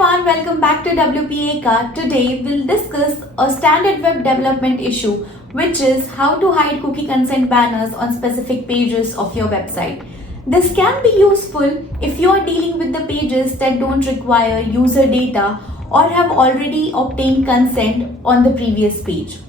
everyone, welcome back to WPA. Today we'll discuss a standard web development issue, which is how to hide cookie consent banners on specific pages of your website. This can be useful if you are dealing with the pages that don't require user data or have already obtained consent on the previous page.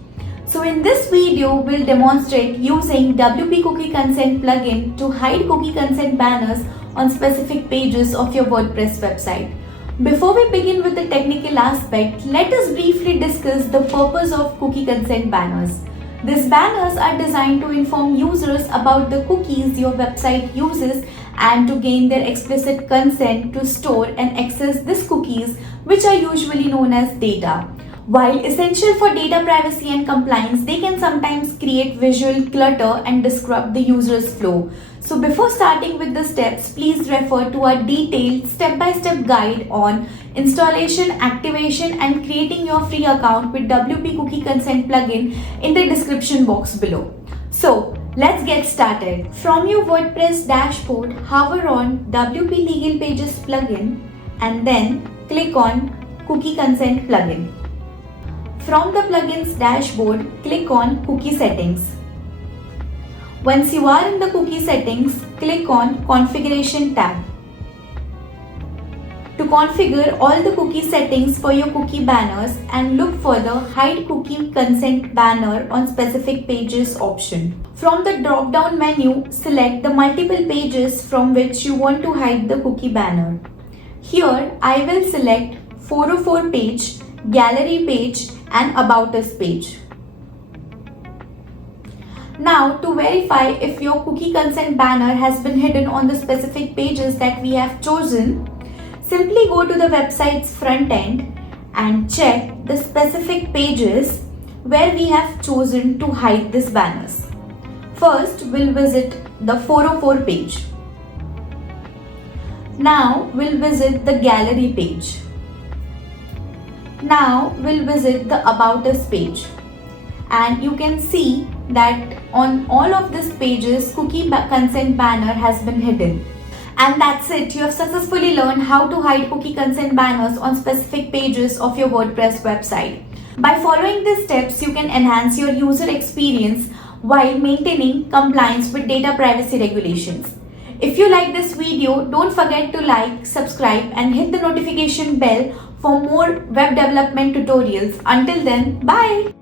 So in this video, we'll demonstrate using WP Cookie Consent plugin to hide cookie consent banners on specific pages of your WordPress website. Before we begin with the technical aspect, let us briefly discuss the purpose of cookie consent banners. These banners are designed to inform users about the cookies your website uses and to gain their explicit consent to store and access these cookies, which are usually known as data. While essential for data privacy and compliance, they can sometimes create visual clutter and disrupt the user's flow. So before starting with the steps, please refer to our detailed step-by-step guide on installation, activation and creating your free account with WP Cookie Consent plugin in the description box below. So let's get started. From your WordPress dashboard, hover on WP Legal Pages plugin and then click on Cookie Consent plugin. From the plugin's dashboard, click on Cookie Settings. Once you are in the cookie settings, click on Configuration tab. To configure all the cookie settings for your cookie banners and look for the Hide Cookie Consent Banner on Specific Pages option. From the drop-down menu, select the multiple pages from which you want to hide the cookie banner. Here, I will select 404 page, Gallery page and About Us page. Now, to verify if your cookie consent banner has been hidden on the specific pages that we have chosen, simply go to the website's front end and check the specific pages where we have chosen to hide these banners. First, we'll visit the 404 page. Now, we'll visit the Gallery page. Now, we'll visit the About Us page. And you can see that on all of these pages, cookie consent banner has been hidden. And that's it. You have successfully learned how to hide cookie consent banners on specific pages of your WordPress website. By following these steps, you can enhance your user experience while maintaining compliance with data privacy regulations. If you like this video, don't forget to like, subscribe and hit the notification bell for more web development tutorials. Until then, bye!